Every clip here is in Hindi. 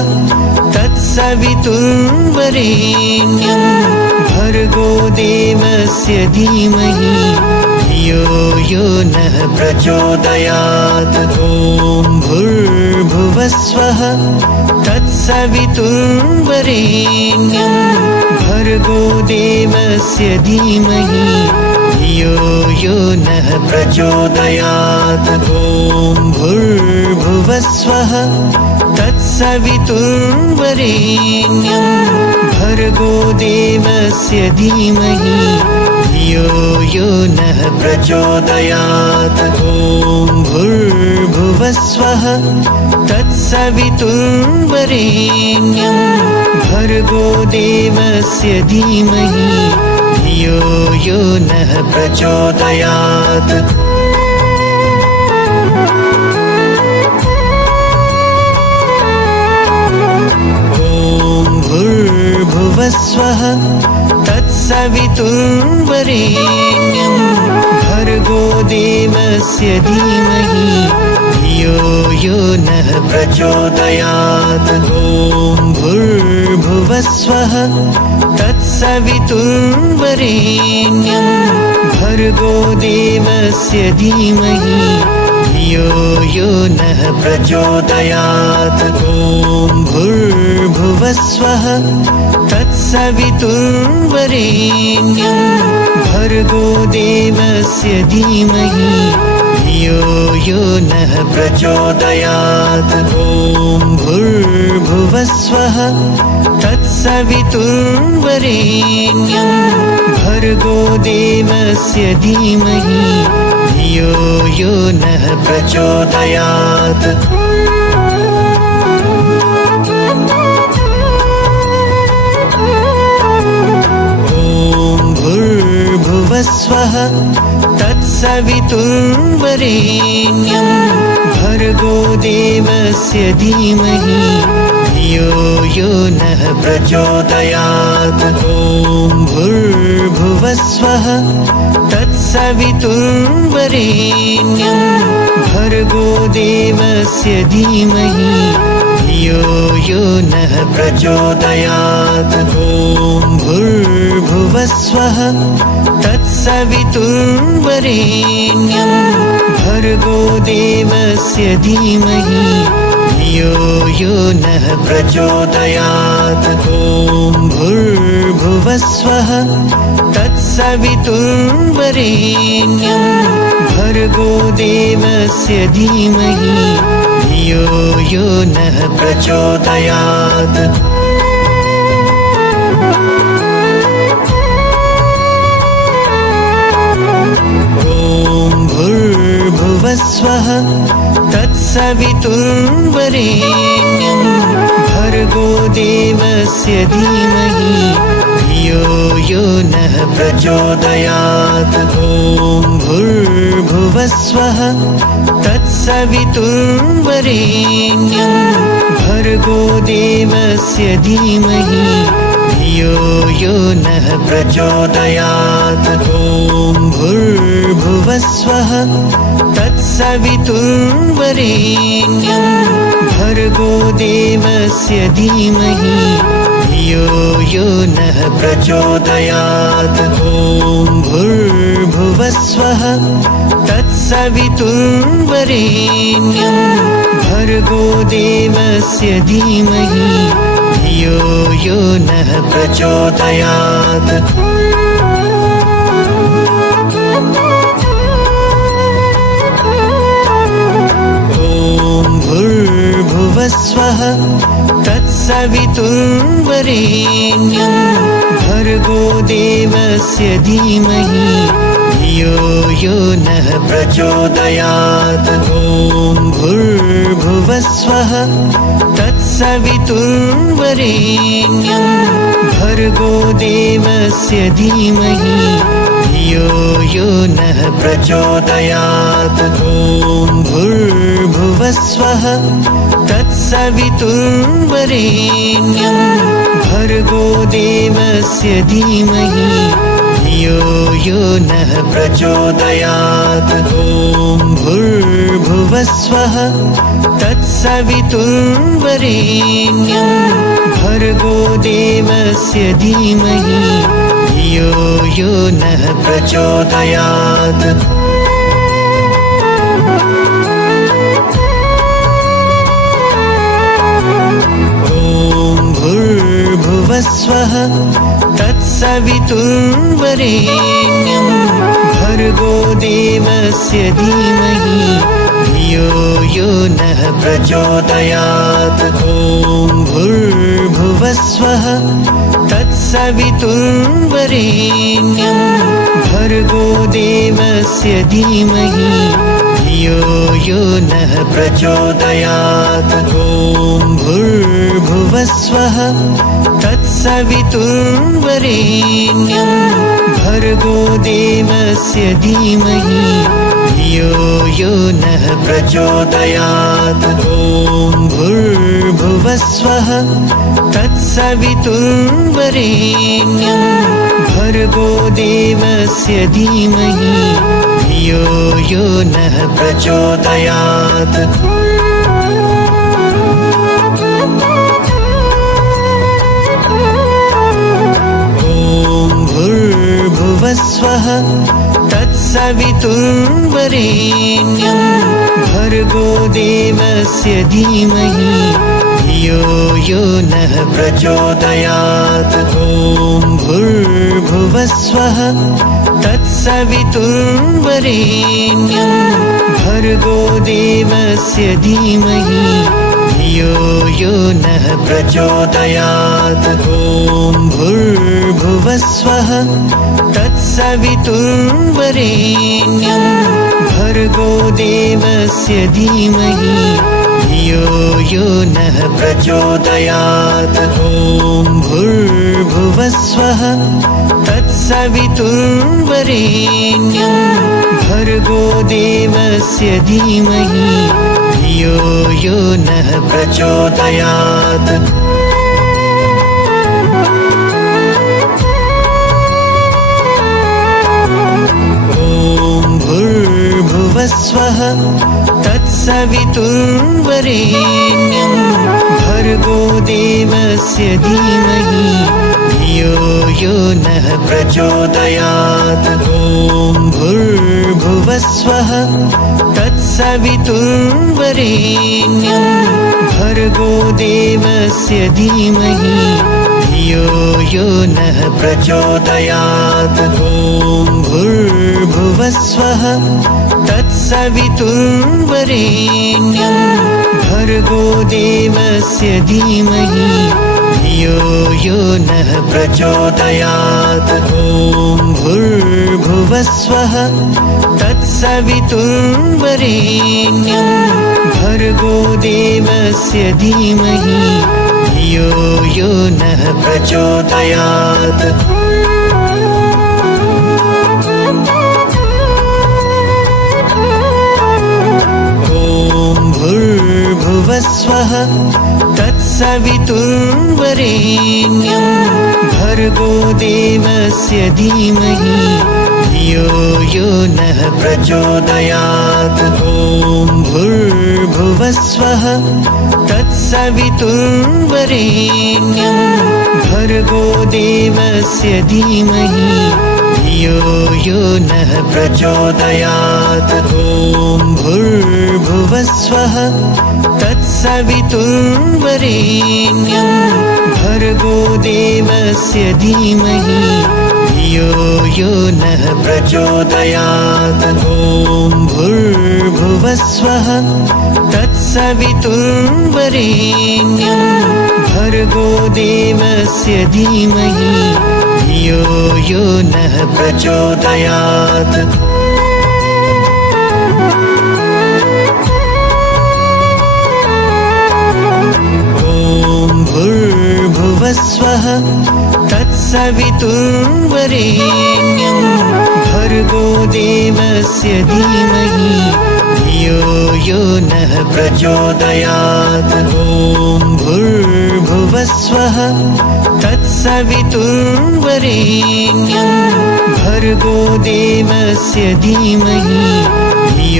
तत्सवितुर्वरेण्यं भर्गो देवस्य धीमहि धियो यो नः प्रचोदयात्। ॐ भूर्भुवस्वः तत्सवितुर्वरेण्यं भर्गो देवस्य धीमहि धियो यो नः प्रचोदयात्। ॐ भूर्भुवस्वः तत्सवितुर्वरेण्यं भर्गो देवस्य धीमहि धियो यो नः प्रचोदयात्। ॐ भूर्भुवस्वः तत्सवितुर्वरेण्यं भर्गो देवस्य धीमहि धियो यो नः प्रचोदयात्। भूर्भुवस्वः तत्सवितुर्वरेण्यं भर्गो देवस्य धीमहि धियो यो नः प्रचोदयात्। ॐ भूर्भुवस्वः तत्सवितुर्वरेण्यं भर्गो देवस्य धीमहि धियो यो नः प्रचोदयात्। ॐ भूर्भुवस्वः तत्सवितुर्वरेण्यं भर्गो देवस्य धीमहि धियो यो नः प्रचोदयात्। ॐ भूर्भुवस्वः तत्सवितुर्वरेण्यं भर्गो देवस्य धीमहि धियो यो नः प्रचोदयात्। भूर्भुवस्वः तत्सवितुर्वरेण्यं भर्गो देवस्य धीमहि धियो यो नः प्रचोदयात्। ॐ भूर्भुवस्वः तत्सवितुर्वरेण्यं भर्गो देवस्य धीमहि धियो यो नः प्रचोदयात्। ॐ भूर्भुवस्वः तत्सवितुर्वरेण्यं भर्गो देवस्य धीमहि धियो यो नः प्रचोदयात्। ॐ भूर्भुवस्वः तत्सवितुर्वरेण्यं भर्गो देवस्य धीमहि धियो यो नः प्रचोदयात्। भूर्भुवस्वः तत्सवितुर्वरेण्यं भर्गो देवस्य धीमहि धियो यो नः प्रचोदयात्। ॐ भूर्भुवस्वः तत्सवितुर्वरेण्यं भर्गो देवस्य धीमहि धियो यो नः प्रचोदयात्। ॐ भूर्भुवस्वः तत्सवितुर्वरेण्यं भर्गो देवस्य धीमहि धियो यो नः प्रचोदयात्। ॐ भूर्भुवस्वः तत्सवितुर्वरेण्यं भर्गो देवस्य धीमहि धियो यो नः प्रचोदयात्। भूर्भुवस्वः तत्सवितुर्वरेण्यं भर्गो देवस्य धीमहि धियो यो नः प्रचोदयात्। ॐ भूर्भुवस्वः तत्सवितुर्वरेण्यं भर्गो देवस्य धीमहि धियो यो नः प्रचोदयात्। ॐ भूर्भुवस्वः तत्सवितुर्वरेण्यं भर्गो देवस्य धीमहि धियो यो नः प्रचोदयात्। ॐ भूर्भुवस्वः भूर्भुवस्वः तत्सवितुर्वरेण्यं भर्गो देवस्य धीमहि धियो यो नः प्रचोदयात्। भूर्भुवस्वः तत्सवितुर्वरेण्यं भर्गो देवस्य धीमहि धियो यो नः प्रचोदयात्। ॐ भूर्भुवस्वः तत्सवितुर्वरेण्यं भर्गो देवस्य धीमहि धियो यो नः प्रचोदयात्। ॐ भूर्भुवस्वः तत्सवितुर्वरेण्यं भर्गो देवस्य धीमहि धियो यो नः प्रचोदयात्। ॐ भूर्भुवस्वः तत्सवितुर्वरेण्यं भर्गो देवस्य धीमहि धियो यो नः प्रचोदयात्। भूर्भुवस्वः तत्सवितुर्वरेण्यं भर्गो देवस्य धीमहि धियो यो नः प्रचोदयात्। ॐ भूर्भुवस्वः तत्सवितुर्वरेण्यं भर्गो देवस्य धीमहि धियो यो नः प्रचोदयात्। ॐ भूर्भुवस्वः तत्सवितुर्वरेण्यं भर्गो देवस्य धीमहि धियो यो नः प्रचोदयात्। ॐ भूर्भुवस्वः तत्सवितुर्वरेण्यं भर्गो देवस्य धीमहि धियो यो नः प्रचोदयात्। भूर्भुवस्वः तत्सवितुर्वरेण्यं भर्गो देवस्य धीमहि धियो यो नः प्रचोदयात्। ॐ भूर्भुवस्वः तत्सवितुर्वरेण्यं भर्गो देवस्य धीमहि धियो यो नः प्रचोदयात्। ॐ भूर्भुवस्वः तत्सवितुर्वरेण्यं भर्गो देवस्य धीमहि धियो यो नः प्रचोदयात्। ॐ भूर्भुवस्वः तत्सवितुर्वरेण्यं भर्गो देवस्य धीमहि धियो यो नः प्रचोदयात्। भूर्भुवस्वः तत्सवितुर्वरेण्यं भर्गो देवस्य धीमहि धियो यो नः प्रचोदयात्। ॐ भूर्भुवस्वः तत्सवितुर्वरेण्यं भर्गो देवस्य धीमहि धियो यो नः प्रचोदयात्। ॐ भूर्भुवस्वः तत्सवितुर्वरेण्यं भर्गो देवस्य धीमहि धियो यो नः प्रचोदयात्। ॐ भूर्भुवस्वः तत्सवितुर्वरेण्यं भर्गो देवस्य धीमहि धियो यो नः प्रचोदयात्। भूर्भुवस्वः तत्सवितुर्वरेण्यं भर्गो देवस्य धीमहि धियो यो नः प्रचोदयात्। ॐ भूर्भुवस्वः तत्सवितुर्वरेण्यं भर्गो देवस्य धीमहि धियो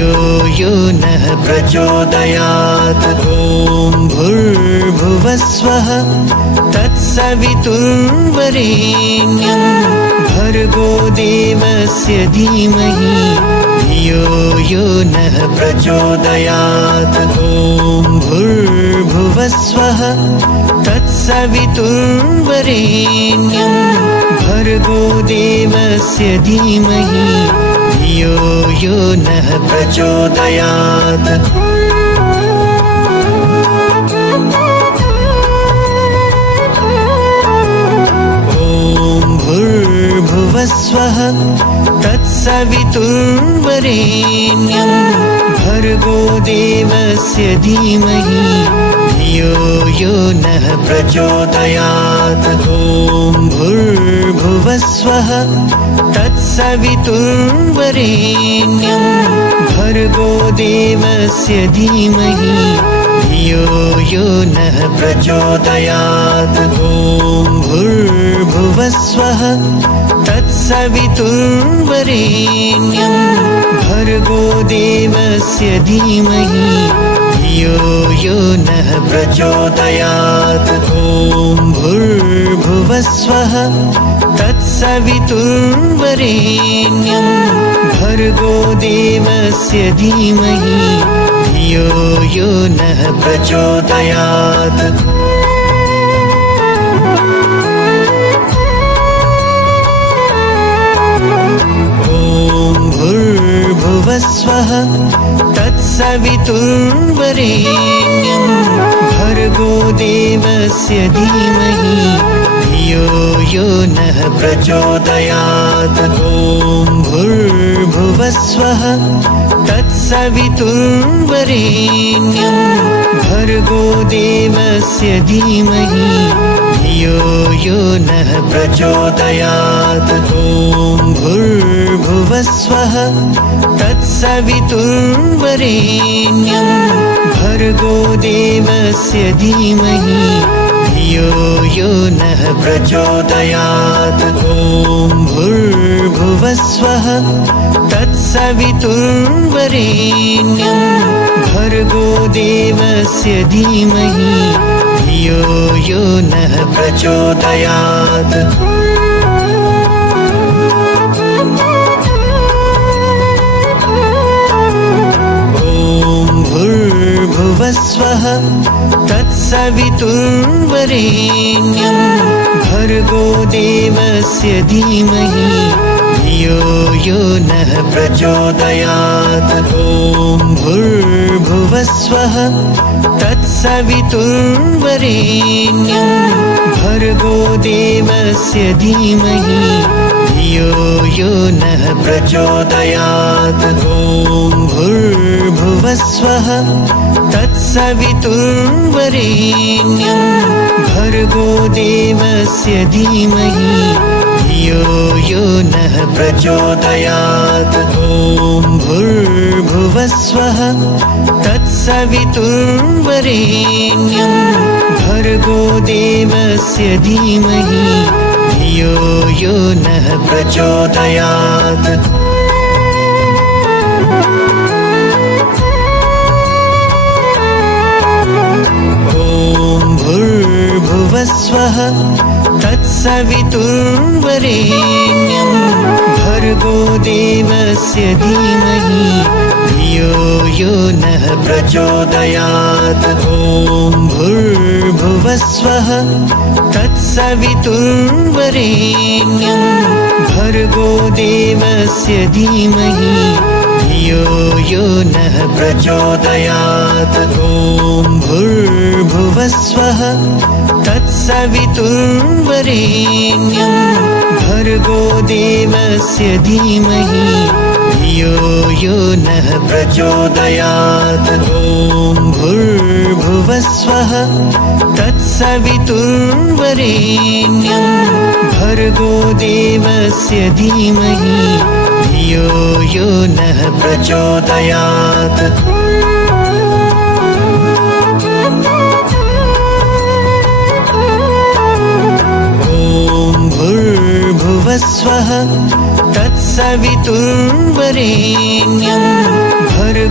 धियो यो नः प्रचोदयात्। ॐ भूर्भुवस्वः तत्सवितुर्वरेण्यं भर्गो देवस्य धीमहि धियो यो नः प्रचोदयात्। ॐ भूर्भुवस्वः तत्सवितुर्वरेण्यं भर्गो देवस्य धीमहि धियो यो नः प्रचोदयात्। भूर्भुवस्वः तत्सवितुर्वरेण्यं भर्गो देवस्य धीमहि धियो यो नः प्रचोदयात्। ॐ भूर्भुवस्वः तत्सवितुर्वरेण्यं भर्गो देवस्य धीमहि धियो यो नः प्रचोदयात्। ॐ भूर्भुवस्वः तत्सवितुर्वरेण्यं भर्गो देवस्य धीमहि धियो यो नः प्रचोदयात्। ॐ भूर्भुवस्वः तत्सवितुर्वरेण्यं भर्गो देवस्य धीमहि धियो यो नः प्रचोदयात्। भूर्भुवस्वः तत्सवितुर्वरेण्यं भर्गो देवस्य धीमहि धियो यो नः प्रचोदयात्। ॐ भूर्भुवस्वः तत्सवितुर्वरेण्यं भर्गो देवस्य धीमहि धियो यो नः प्रचोदयात्। ॐ भूर्भुवस्वः तत्सवितुर्वरेण्यं भर्गो देवस्य धीमहि धियो यो नः प्रचोदयात्। ॐ भूर्भुवस्वः तत्सवितुर्वरेण्यं भर्गो देवस्य धीमहि धियो यो नः प्रचोदयात्। भूर्भुवस्वः तत्सवितुर्वरेण्यं भर्गो देवस्य धीमहि धियो यो नः प्रचोदयात्। ॐ भूर्भुवस्वः तत्सवितुर्वरेण्यं भर्गो देवस्य धीमहि धियो यो नः प्रचोदयात्। ॐ भूर्भुवस्वः तत्सवितुर्वरेण्यं भर्गो देवस्य धीमहि धियो यो नः प्रचोदयात्। ॐ भूर्भुवस्वः तत्सवितुर्वरेण्यं भर्गो देवस्य धीमहि धियो यो नः प्रचोदयात्। भूर्भुवस्वः तत्सवितुर्वरेण्यं भर्गो देवस्य धीमहि धियो यो नः प्रचोदयात्। ॐ भूर्भुवस्वः तत्सवितुर्वरेण्यं भर्गो देवस्य धीमहि धियो यो नः प्रचोदयात्। ॐ भूर्भुवस्वः तत्सवितुर्वरेण्यं भर्गो देवस्य धीमहि धियो यो नः प्रचोदयात्। ॐ भूर्भुवस्वः तत्सवितुर्वरेण्यं भर्गो देवस्य धीमहि धियो यो नः प्रचोदयात्। भूर्भुवस्वः तत्सवितुर्वरेण्यं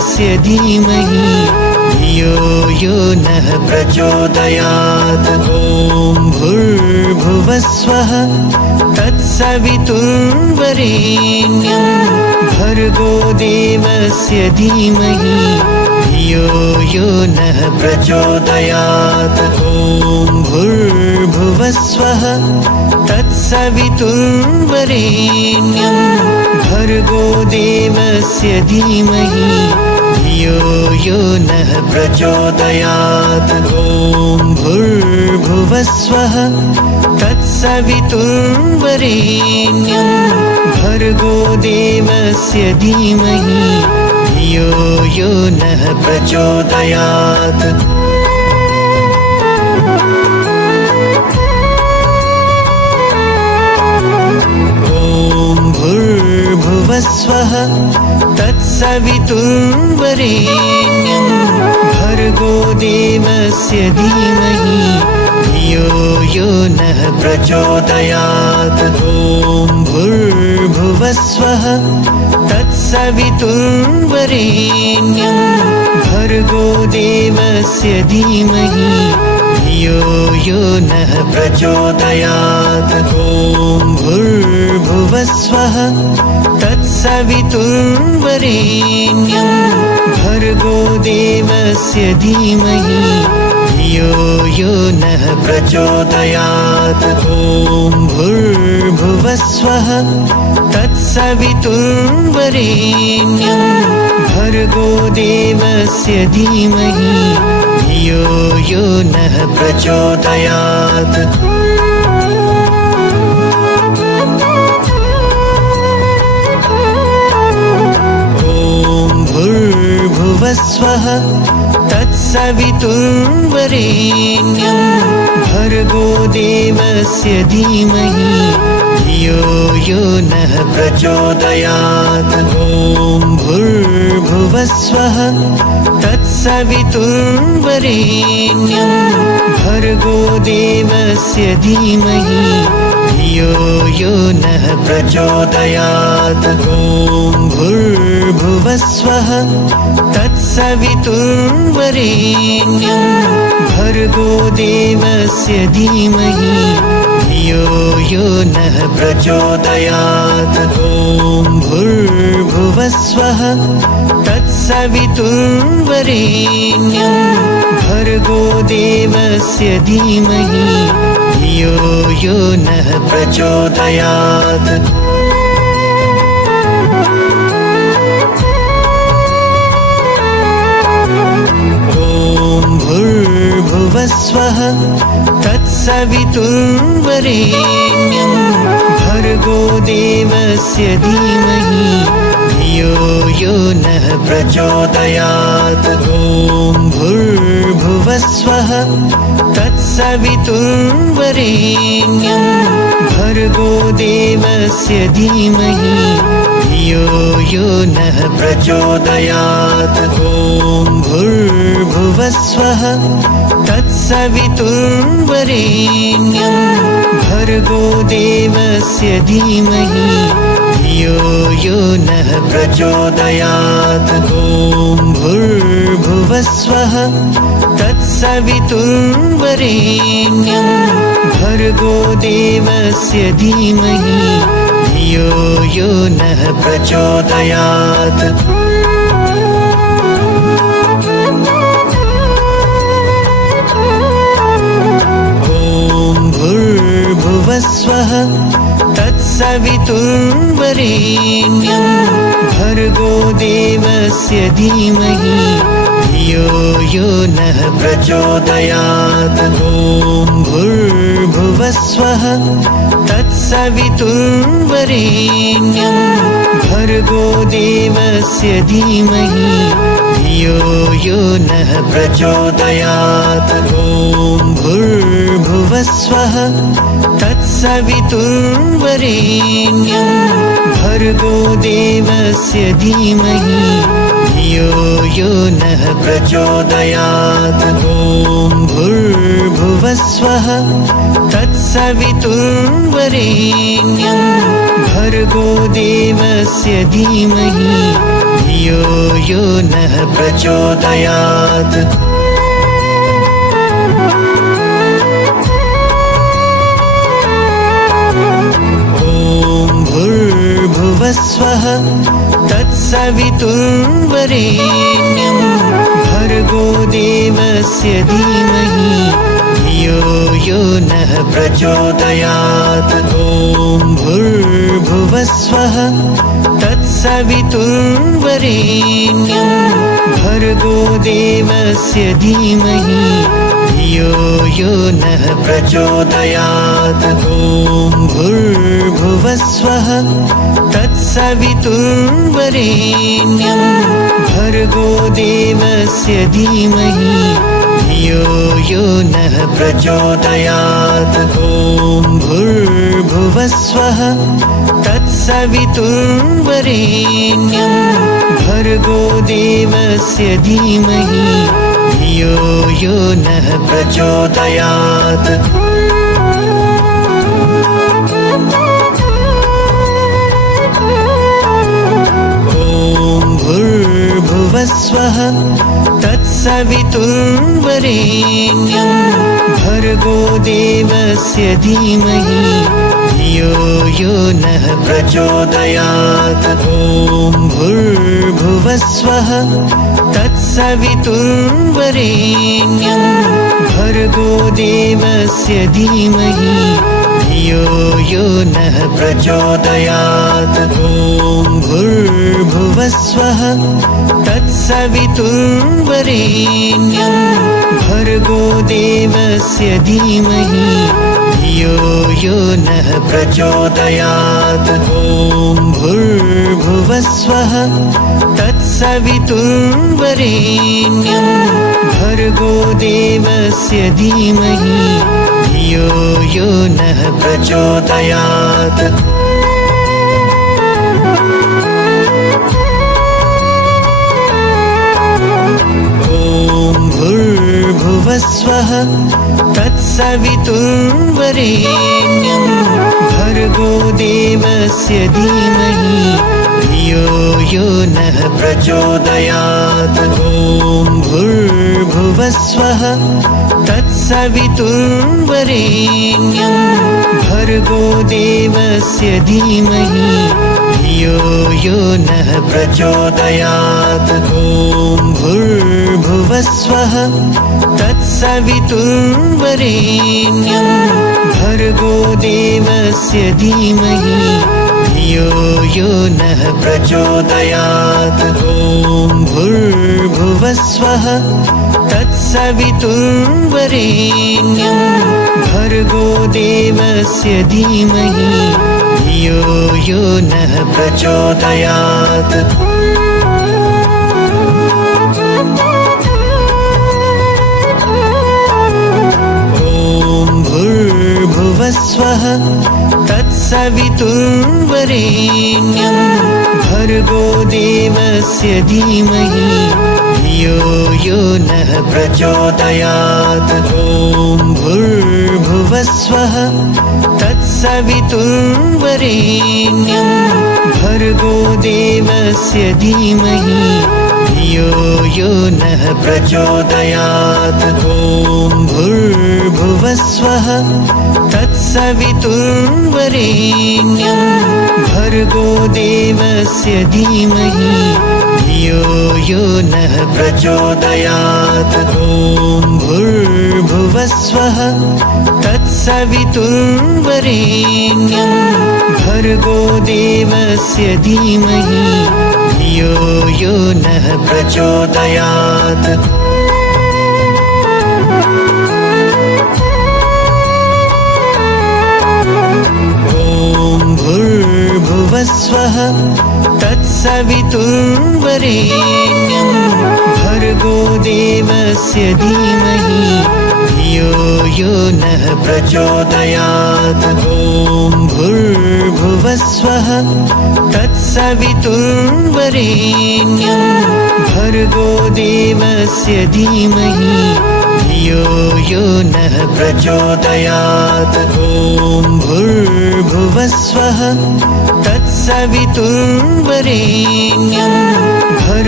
देवस्य धीमहि धियो यो नः प्रचोदयात्। ॐ भूर्भुवस्वः तत्सवितुर्वरेण्यं भर्गो देवस्य धीमहि धियो यो नः प्रचोदयात्। ॐ भूर्भुवस्वः तत्सवितुर्वरेण्यं भर्गो देवस्य धीमहि धियो यो नः प्रचोदयात्। ॐ भूर्भुवस्वः तत्सवितुर्वरेण्यं भर्गो देवस्य धीमहि धियो यो नः प्रचोदयात्। भूर्भुवस्वः तत्सवितुर्वरेण्यं भर्गो देवस्य धीमहि धियो यो नः प्रचोदयात्। ॐ भूर्भुवस्वः तत्सवितुर्वरेण्यं भर्गो देवस्य धीमहि धियो यो नः प्रचोदयात्। ॐ भूर्भुवस्वः तत्सवितुर्वरेण्यं भर्गो देवस्य धीमहि धियो यो नः प्रचोदयात्। ॐ भूर्भुवस्वः तत्सवितुर्वरेण्यं भर्गो देवस्य धीमहि धियो यो नः प्रचोदयात्। भूर्भुवस्वः तत्सवितुर्वरेण्यं भर्गो देवस्य धीमहि धियो यो नः प्रचोदयात्। ॐ भूर्भुवस्वः तत्सवितुर्वरेण्यं भर्गो देवस्य धीमहि धियो यो नः प्रचोदयात्। ॐ भूर्भुवस्वः तत्सवितुर्वरेण्यं भर्गो देवस्य धीमहि धियो यो नः प्रचोदयात्। ॐ भूर्भुवस्वः तत्सवितुर्वरेण्यं भर्गो देवस्य धीमहि धियो यो नः प्रचोदयात्। भूर्भुवस्वः तत्सवितुर्वरेण्यं भर्गो देवस्य धीमहि धियो यो नः प्रचोदयात्। ॐ भूर्भुवस्वः तत्सवितुर्वरेण्यं भर्गो देवस्य धीमहि धियो यो नः प्रचोदयात्। ॐ भूर्भुवस्वः तत्सवितुर्वरेण्यं भर्गो देवस्य धीमहि धियो यो नः प्रचोदयात्। ॐ भूर्भुवस्वः तत्सवितुर्वरेण्यं भर्गो देवस्य धीमहि धियो यो नः प्रचोदयात्। भूर्भुवस्वः तत्सवितुर्वरेण्यं भर्गो देवस्य धीमहि धियो यो नः प्रचोदयात्। ॐ भूर्भुवस्वः तत्सवितुर्वरेण्यं भर्गो देवस्य धीमहि धियो यो नः प्रचोदयात्। ॐ भूर्भुवस्वः तत्सवितुर्वरेण्यं भर्गो देवस्य धीमहि धियो यो नः प्रचोदयात्। ॐ भूर्भुवस्वः तत्सवितुर्वरेण्यं भर्गो देवस्य धीमहि धियो यो नः प्रचोदयात्। भूर्भुवस्वः तत्सवितुर्वरेण्यं भर्गो देवस्य धीमहि धियो यो नः प्रचोदयात्। ॐ भूर्भुवस्वः तत्सवितुर्वरेण्यं भर्गो देवस्य धीमहि धियो यो नः प्रचोदयात्। ॐ भूर्भुवस्वः तत्सवितुर्वरेण्यं भर्गो देवस्य धीमहि धियो यो नः प्रचोदयात्। ॐ भूर्भुवस्वः तत्सवितुर्वरेण्यं भर्गो देवस्य धीमहि धियो यो नः प्रचोदयात्। भूर्भुवस्वः तत्सवितुर्वरेण्यं भर्गो देवस्य धीमहि धियो यो नः प्रचोदयात्। ॐ भूर्भुवस्वः तत्सवितुर्वरेण्यं भर्गो देवस्य धीमहि धियो यो नः प्रचोदयात्। ॐ भूर्भुवस्वः तत्सवितुर्वरेण्यं भर्गो देवस्य धीमहि धियो यो नः प्रचोदयात्। ॐ भूर्भुवस्वः तत्सवितुर्वरेण्यं भर्गो देवस्य धीमहि धियो यो नः प्रचोदयात्। भूर्भुवस्वः तत्सवितुर्वरेण्यं भर्गो देवस्य धीमहि धियो यो नः प्रचोदयात्। ॐ भूर्भुवस्वः तत्सवितुर्वरेण्यं भर्गो देवस्य धीमहि धियो यो नः प्रचोदयात्। ॐ भूर्भुवस्वः तत्सवितुर्वरेण्यं भर्गो देवस्य धीमहि धियो यो नः प्रचोदयात्। ॐ भूर्भुवस्वः तत्सवितुर्वरेण्यं भर्गो देवस्य धीमहि धियो यो नः प्रचोदयात्। भूर्भुवस्वः तत्सवितुर्वरेण्यं भर्गो देवस्य धीमहि धियो यो नः प्रचोदयात्। ॐ भूर्भुवस्वः तत्सवितुर्वरेण्यं भर्गो देवस्य धीमहि धियो यो नः प्रचोदयात्। ॐ भूर्भुवस्वः तत्सवितुर्वरेण्यं भर्गो देवस्य धीमहि धियो यो नः प्रचोदयात्। ॐ भूर्भुवस्वः तत्सवितुर्वरेण्यं भर्गो देवस्य धीमहि धियो यो नः प्रचोदयात्। ॐ भूर्भुवस्वः तत्सवितुर्वरेण्यं भर्गो देवस्य धीमहि धियो यो नः प्रचोदयात्। ॐ भूर्भुवस्वः तत्सवितुर्वरेण्यं भर्गो देवस्य धीमहि धियो यो नः प्रचोदयात्। ॐ भूर्भुवस्वः तत्सवितुर्वरेण्यं भर्गो देवस्य धीमहि धियो यो नः प्रचोदयात्। भूर्भुवस्वः तत्सवितुर्वरेण्यं भर्गो देवस्य धीमहि धियो यो नः प्रचोदयात्। ॐ भूर्भुवस्वः तत्सवितुर्वरेण्यं भर्गो देवस्य धीमहि धियो यो नः प्रचोदयात्। ॐ भूर्भुवस्वः तत्सवितुर्वरेण्यं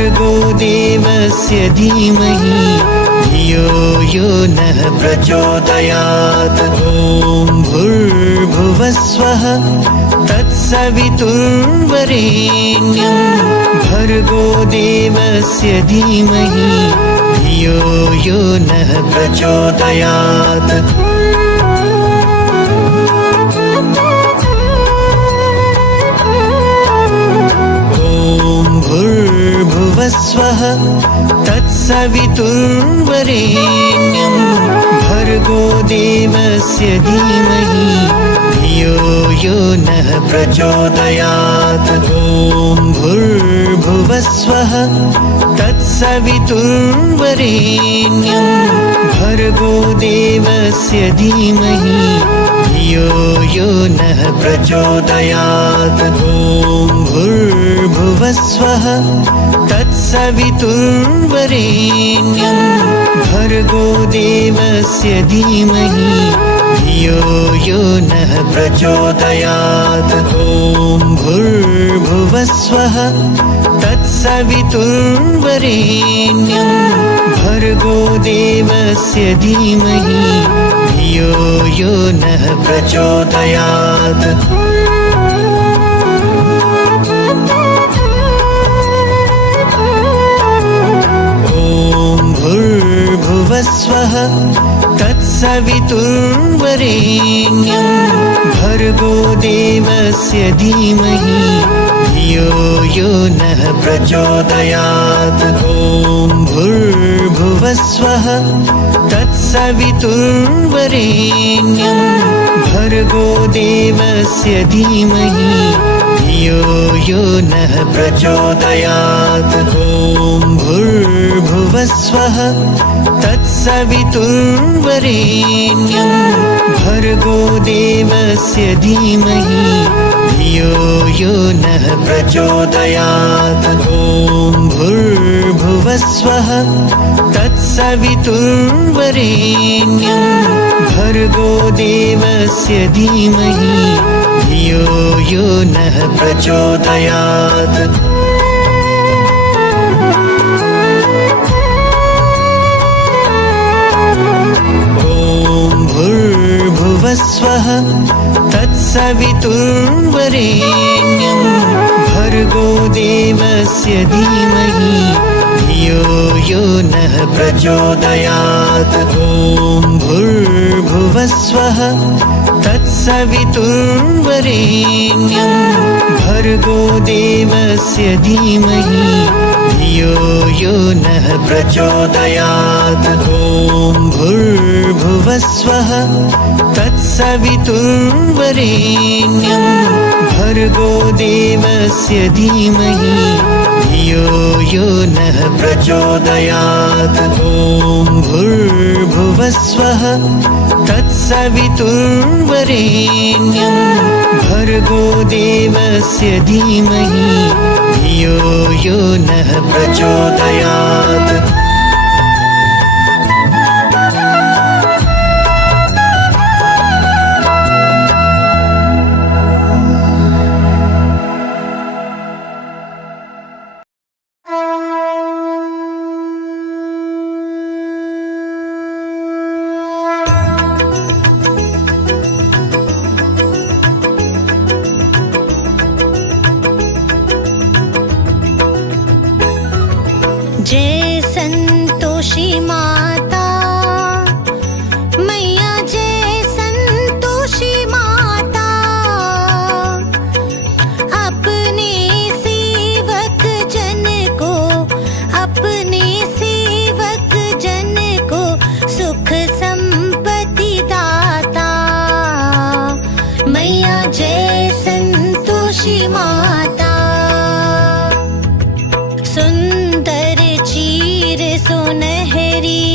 देवस्य धीमहि धियो यो नः प्रचोदयात्। ॐ भूर्भुवस्वः तत्सवितुर्वरेण्यं भर्गो देवस्य धीमहि धियो यो नः प्रचोदयात्। भूर्भुवस्वः तत्सवितुर्वरेण्यं भर्गो देवस्य धीमहि धियो यो नः प्रचोदयात्। ॐ भूर्भुवस्वः तत्सवितुर्वरेण्यं भर्गो देवस्य धीमहि धियो यो नः प्रचोदयात्। ॐ भूर्भुवस्वः तत्सवितुर्वरेण्यं भर्गो देवस्य धीमहि धियो यो नः प्रचोदयात्। ॐ भूर्भुवस्वः तत्सवितुर्वरेण्यं भर्गो देवस्य धीमहि धियो यो नः प्रचोदयात्। भूर्भुवस्वः तत्सवितुर्वरेण्यं भर्गो देवस्य धीमहि धियो यो नः प्रचोदयात्। ॐ भूर्भुवस्वः तत्सवितुर्वरेण्यं भर्गो देवस्य धीमहि धियो यो नः प्रचोदयात्। ॐ भूर्भुवस्वः तत्सवितुर्वरेण्यं भर्गो देवस्य धीमहि धियो यो नः प्रचोदयात्। ॐ भूर्भुवस्वः तत्सवितुर्वरेण्यं भर्गो देवस्य धीमहि धियो यो नः प्रचोदयात्। भूर्भुवस्वः तत्सवितुर्वरेण्यं भर्गो देवस्य धीमहि धियो यो नः प्रचोदयात्। ॐ भूर्भुवस्वः तत्सवितुर्वरेण्यं भर्गो देवस्य धीमहि धियो यो नः प्रचोदयात्। ॐ भूर्भुवस्वः तत्सवितुर्वरेण्यं भर्गो देवस्य धीमहि धियो यो नः प्रचोदयात्। ॐ भूर्भुवस्वः तत्सवितुर्वरेण्यं भर्गो देवस्य धीमहि धियो यो नः प्रचोदयात्। जय संतोषी माता मैया, जय संतोषी माता। अपने सेवक जन को, अपने सेवक जन को सुख संपत्ति दाता। मैया जय संतोषी माता। सुंदर चीर सुनहरी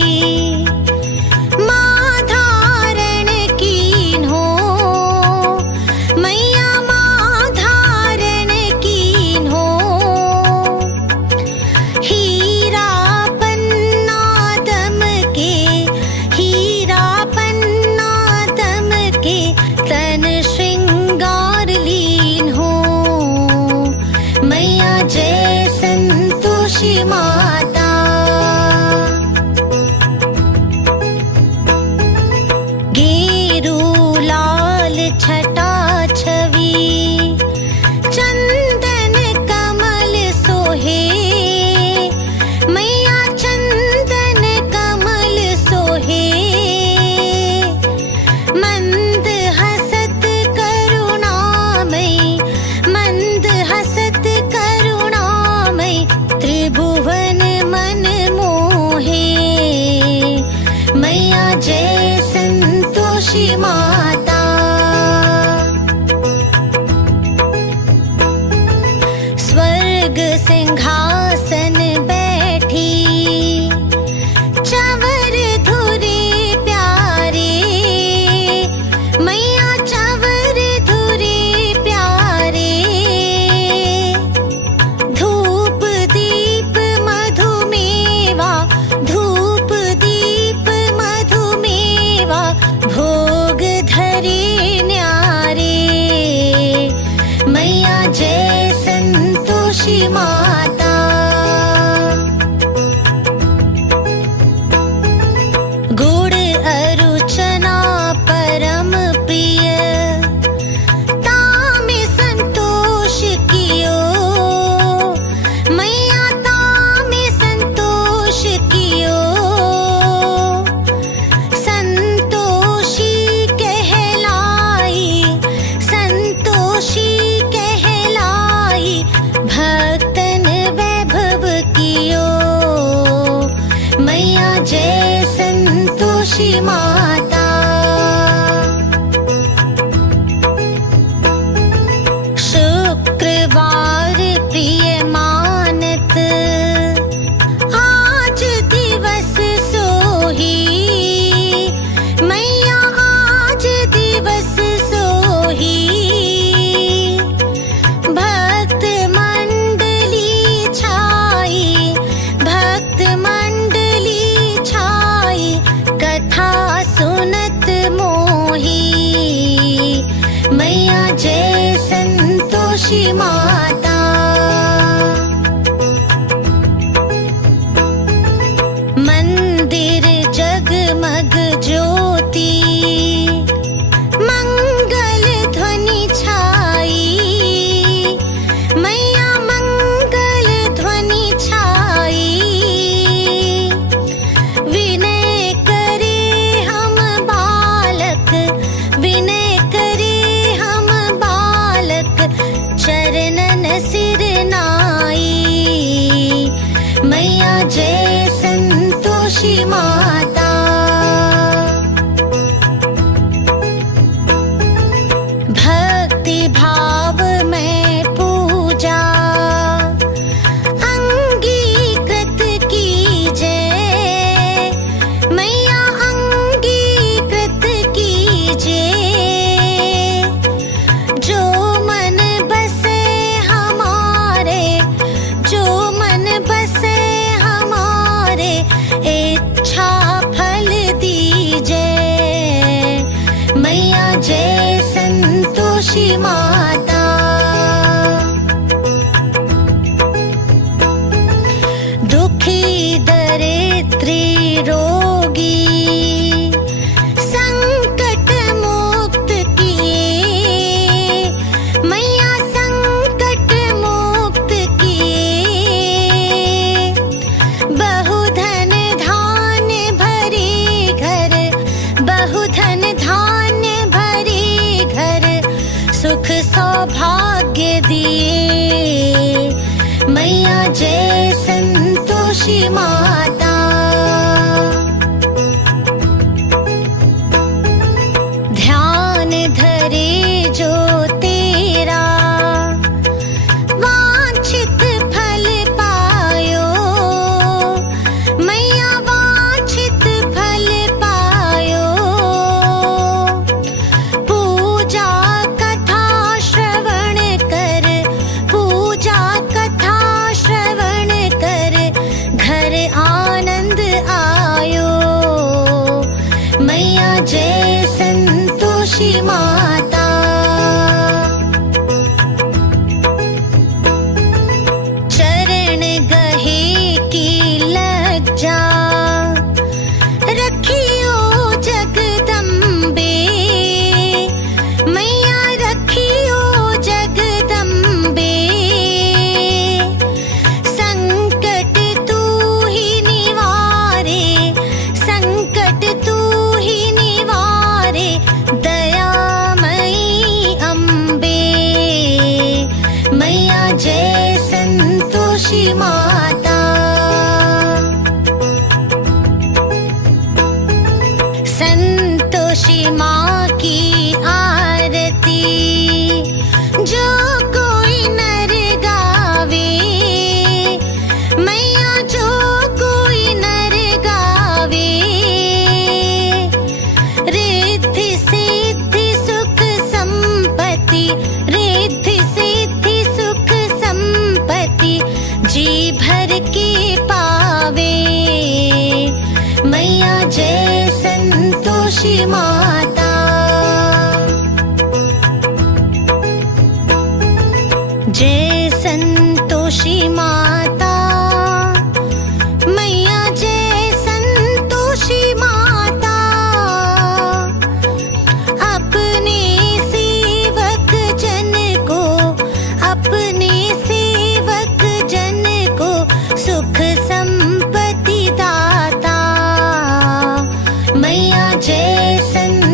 संतोषी माता। गेरू लाल छटा छवि चंदन कमल सोहे, मैया चंदन कमल सोहे। मंद हसत करुणामय, मंद हसत करुणामय, त्रिभुवन मन मोहे। मैया जय संतोषी माता। स्वर्ग सिंहासन बैठी चवर धुरे प्यारे, मैया चवर धुरे प्यारे। धूप दीप मधुमेवा, धूप दीप मधुमेवा, भोग धरे न्यारे। मैया जय संतोषी माता। गुड़ अरुचना परम प्रिय, तामे संतोष कियो। मैया तामे संतोष कियो। संतोषी कहलाई, संतोषी कहलाई, भक्तन वैभव कियो। मैया जय संतोषी माता। शुक्रवार प्रिय मानत, आज दिवस सोही। मैया आज दिवस सोही। भक्त मंडली छाई, भक्त मंडली छाई, कथा सुनत मोही। मैया जय संतोषी माता। मंदिर जगमग ज्योति, मंगल ध्वनि छाई। मैया मंगल ध्वनि छाई। विनय करे हम बालक, विनय करे हम बालक, चरणन सिर नाई। मैया जय संतोषी माता। भक्ति भाव में पूजा अंगीकृत कीजे। मैया अंगीकृत कीजे। जो मन बसे हमारे, जो मन बसे हमारे, इच्छा फल दीजे। मैया जय संतोषी माता। दुखी दरिद्री रोगी संकट मुक्त किए। मैया संकट मुक्त किए। बहुधन धान्य भरे घर, बहुधन धान्य भरे घर, सुख सौभाग्य दिए। मैया जय संतोषी माता। ध्यान धरे जो तेरा, वांछित फल पायो। मैया वांछित फल पायो। पूजा कथा श्रवण कर, पूजा कथा श्रवण कर, घर आ की पावे। मैया जय संतोषी माता। जय संतोषी माता। मैया जय संतोषी माता। अपने सेवक जन को, अपने सेवक जन को सुख संपत्ति दाता। मैया जय संतोषी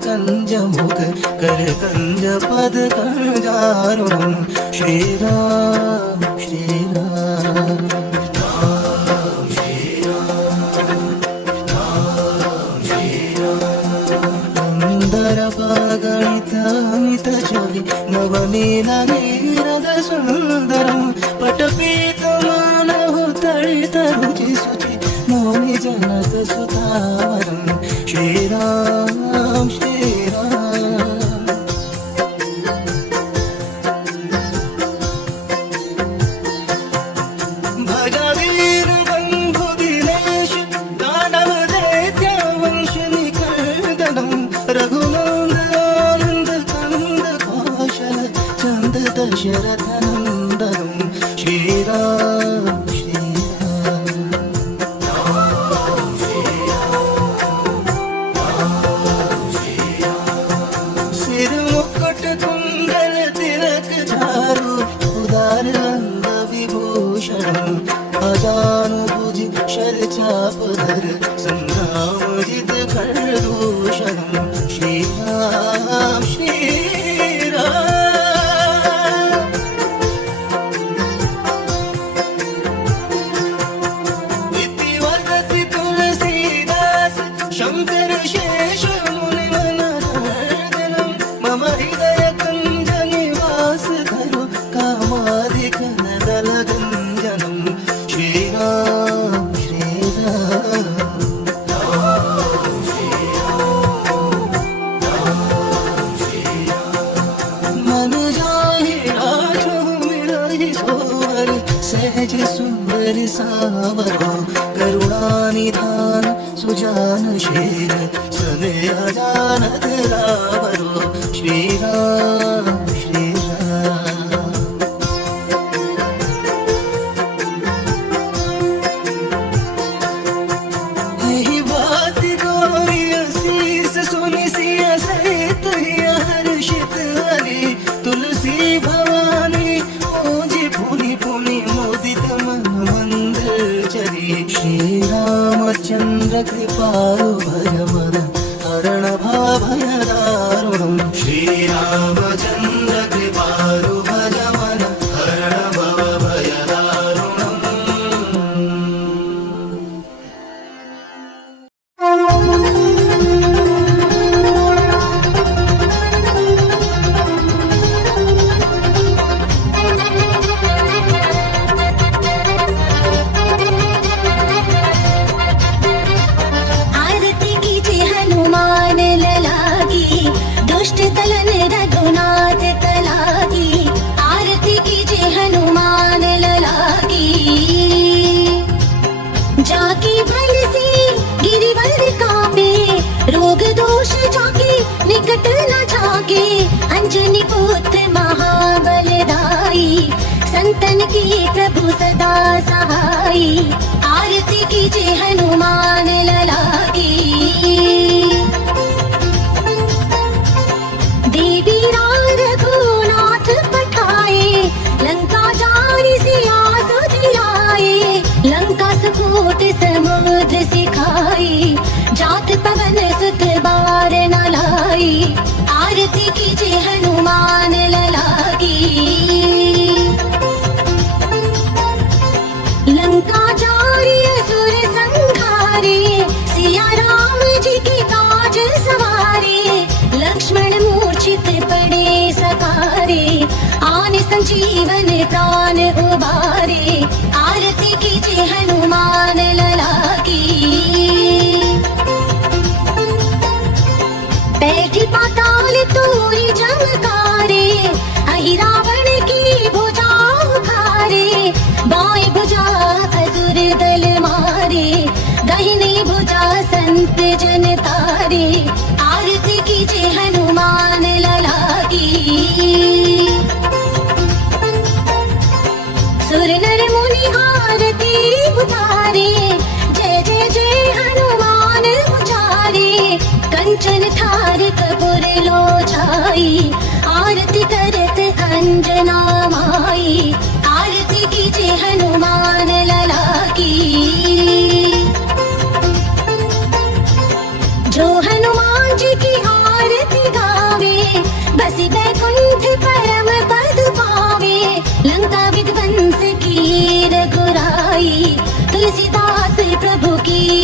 कंज मुख कर कंज पद कंजारुणम श्रीराम श्रीराम गणित चोरी नवनील नीरद सुंदरम पटपीतमानः तडित रुचि सुचि नौमि जनक सुतावरम श्रीराम श्रीराम भजवीर बंधु दिनेश दानव दैत्य वंश निकर्दनम रघुनंदन दशरथ नंदनम श्रीराम श्रीराम सिर मुकुट कुंडल तिलक झारू उदार अंग विभूषण अजानुभुज शर चापधर संग्राम जित खरदूषण श्रीराम श्रीराम शंकर शेष मुनि मनर्दनम मम हृदय कुंज निवास करो कामादिक नदल गंजनम श्रीराम श्रीराम मन जाहि राजो मिलहि सोवर सहज सुंदर सावरो करुणानिधान सुजानशील स्नेह जानत रावरो श्रीराम श्रीराम यही बात गोरी असीस सुनि सिय सहित हर्षित हरि तुलसी भवानी पूजी पुनि पुनि मोदित मन मंदिर चरी श्रीरामचंद्र कृपालु भयमन हरण भय दारुणम श्रीरामचंद्र कृपालु भयमन हरण भय दारुणम आरती कीजिए हनुमान ललागी दुष्ट दलन रघुनाथ कलागी आरती कीजिए हनुमान ललागी जाकी भल से गिरिवर कापे रोग दोष जाके निकट न जाके अंजनी पुत्र महाबलदाई संतन की प्रभु सदा सहाई आरती कीजिए हनुमान ललागी देवी राम रघुनाथ पठाए लंका जारी सिया सुधियाए लंका सकोट समुद्र सिखाए जात पवन सुत बार न लाई आरती कीजिए हनुमान ललागी लंका जारी असुर संहारे सिया राम जी के काज सवारे लक्ष्मण मूर्छित पड़े सकारे आन संजीवन प्राण उबारे आरती कीजिए हनुमान ललागी बैठी पाताल तोरी जमकारे अहि रावण की भुजा उखारे बाएं भुजा असुर दल मारे दाहिनी भुजा संत जन तारे आरती कीजिए हनुमान ललागी सुर नर मुनि आरती उतारे जय जय जय हनुमान उचारे कंचन थार कपूर लो छाई आरती करत अंजना माई आरती कीजिए हनुमान ललागी जो हनुमान जी की आरती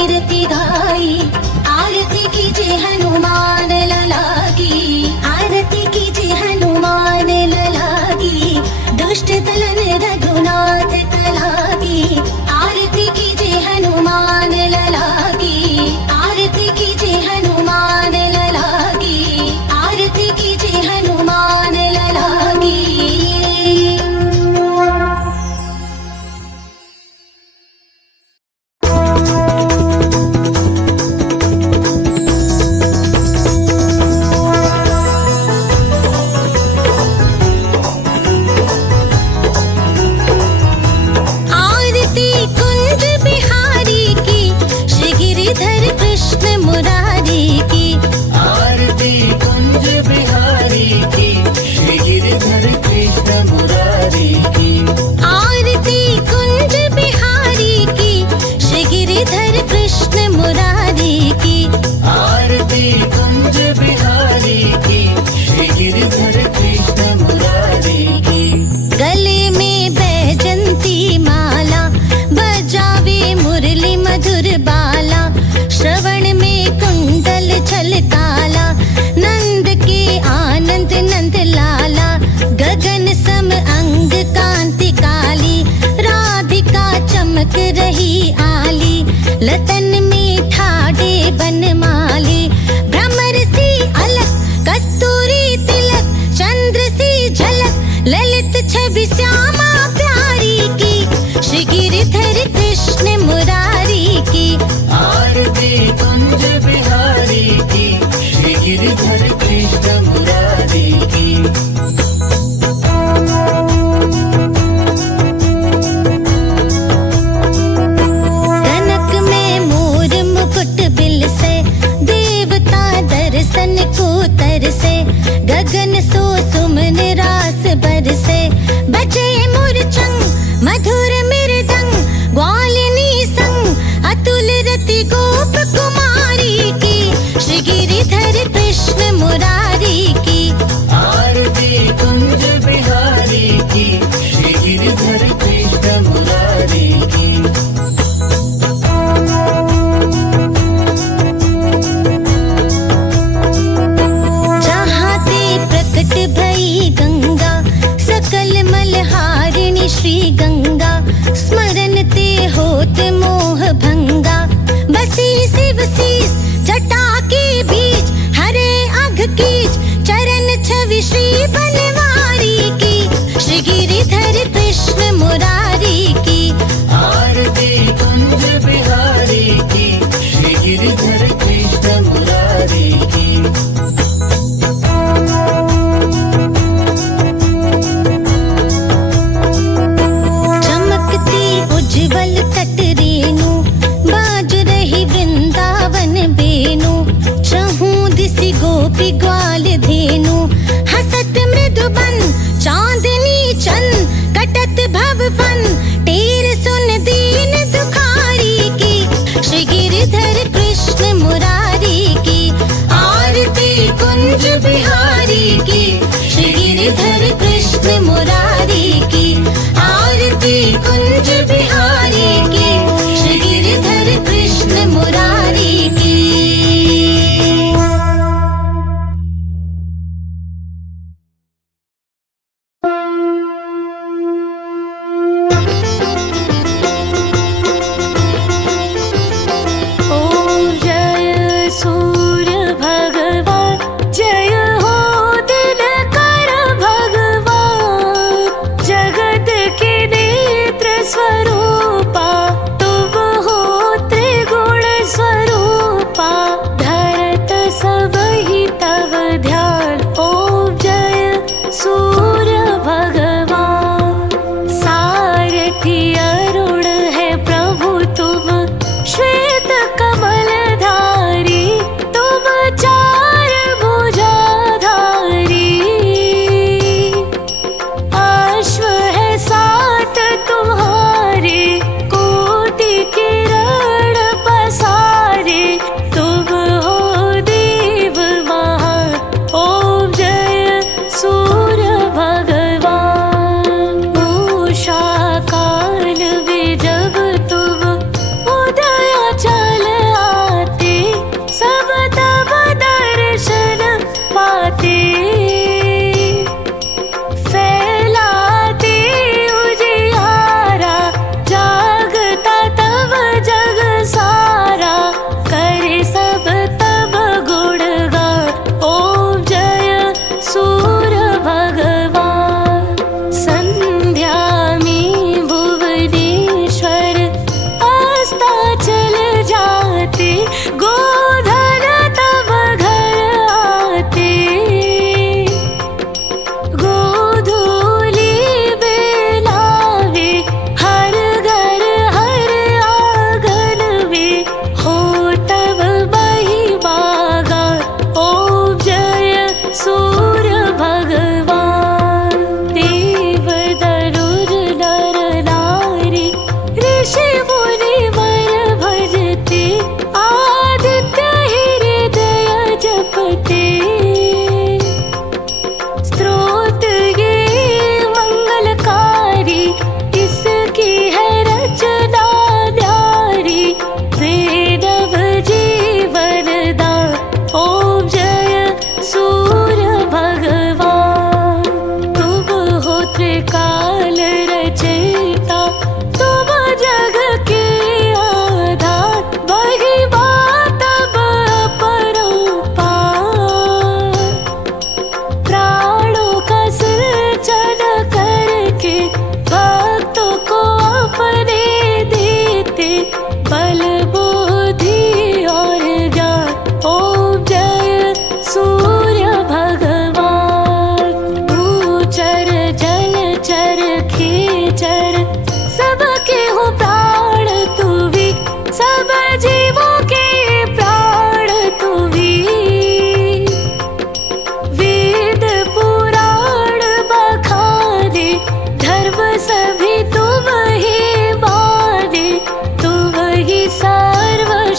कीर्ति गाई। आरती कीजिए हनुमान लला की, आरती कीजिए हनुमान लला की, दुष्ट दलन रघुनाथ कला की। आरती कीजिए हनुमान लला की, आरती कीजिए हनुमान लला की, आरती कीजिए हनुमान लला की। आरती कुंज बिहारी की, श्री गिरिधर कृष्ण मुरारी की। आरती कुंज बिहारी की, श्री गिरिधर कृष्ण मुरारी की। आरती कुंज बिहारी की, श्री गिरिधर कृष्ण मुरारी की। आरती कुंज बिहारी की, श्री गिरिधर कृष्ण मुरारी की। गले में बैजंती माला, बजावे मुरली मधुर बाला। श्रवण में कुंडल छलकाला, नंद के आनंद नंद लाला। गगन सम अंग कांति काली, राधिका चमक रही आली। लतन में ठाडे बनमाली, भ्रमर सी अलक कस्तूरी तिलक। चंद्र सी झलक ललित छवि श्यामा प्यारी की, श्री गिरिधर कृष्ण मुरारी की। आरती कुंज बिहारी की, श्री गिरिधर कृष्ण मुरारी की। कनक में मोर मुकुट बिल से, देवता दर्शन को तरसे। गगन सो सुमन रास बरसे, बजे मुरचंग मधुर मृदंग। ग्वालिनी संग अतुल रति गोप कुमारी की, श्री गिरिधर कृष्ण मुरारी की। आरती कुंज बिहारी की, श्री गिरिधर कृष्ण मुरारी की। जहाँ ते प्रकट भई गंगा, सकल मलहारिणी श्री गंगा। स्मरण ते होत मोह भंगा, बसी शिव शीस जटा के बीच। हरे अघ कीच चरण छवि श्री बनवारी की, श्री गिरिधर कृष्ण मुरारी की। आरती कुंज बिहारी की, श्री गिरिधर कृष्ण मुरारी की। चमकती उज्जवल तट रेणु, बाज रही वृंदावन बेनु। चहूं दिसि गोपी ग्वाल धेनु, हसत मृदुबन चांदनी चंद। कटत भव फन टेर सुन दीन दुखारी की, श्री गिरिधर कृष्ण मुरारी की। आरती कुंज बिहारी की, श्री गिरिधर कृष्ण मुरारी की। आरती कुंज बिहारी की, श्री गिरिधर कृष्ण मुरारी की। ओम जय सूर्य भगवान, जय हो दिनकर भगवान। जग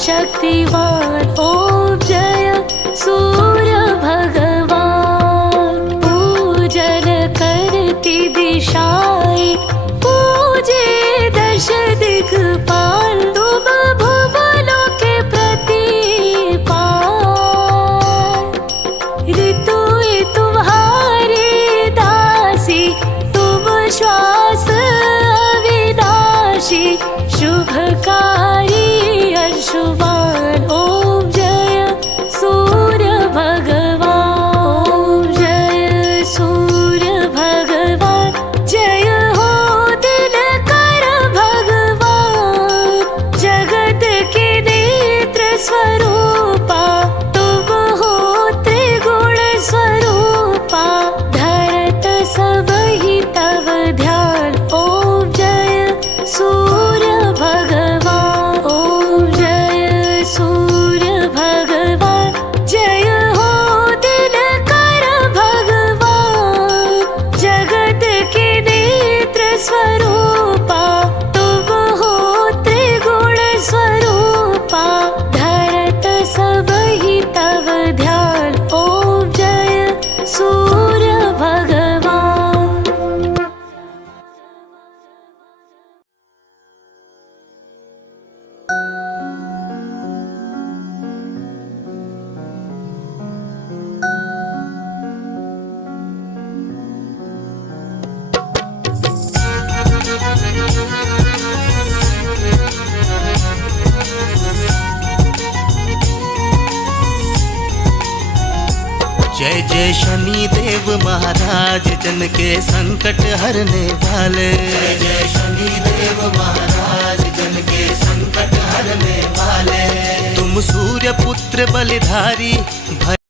शक्तिवान ओम जय सूर्य भगवान। पूजन करती दिशाएं पूजे दश दिक्पाल। तुम भुवनों के प्रतिपाल। ऋतु तुम्हारी दासी तुम श्वास अविनाशी। शुभकारी अंशुमान ओम जय सूर्य भगवान। ओम जय सूर्य भगवान। जय हो दिनकर भगवान। जगत के नेत्र स्वरूपा तुम हो त्रिगुण स्वरूपा। धरत सब ही तव ध्यान ओम जय सूर्य भगवान। ओम जय सूर्य भगवान। जय हो दिनकर भगवान। जगत के नेत्र स्वरूपा तुम हो त्रिगुण स्वरूपा। धरत सब ही तव ध्यान ओम जय सूर्य भगवान। जय जय शनि देव महाराज जन के संकट हरने वाले। जय जय शनि देव महाराज जन के संकट हरने वाले। तुम सूर्य पुत्र बलिधारी